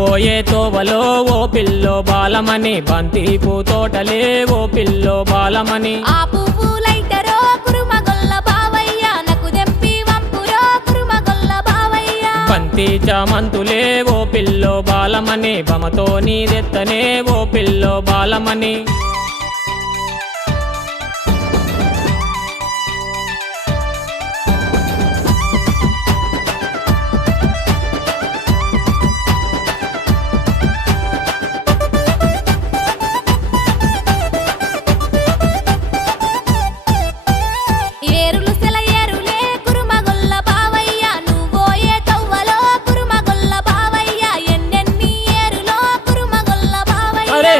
పోయే తోవలో ఓ పిల్లో బాలమని బంతి పూ తోటలే ఓ పిల్లో బాలమని ఆ పువ్వులైటరో కురుమగొల్ల బావయ్య నాకు దెంపి వంపురో కురుమగొల్ల బావయ్య బంతి చామంతులే ఓ పిల్లో బాలమని బమతో నీదెత్తనే ఓ పిల్లో బాలమని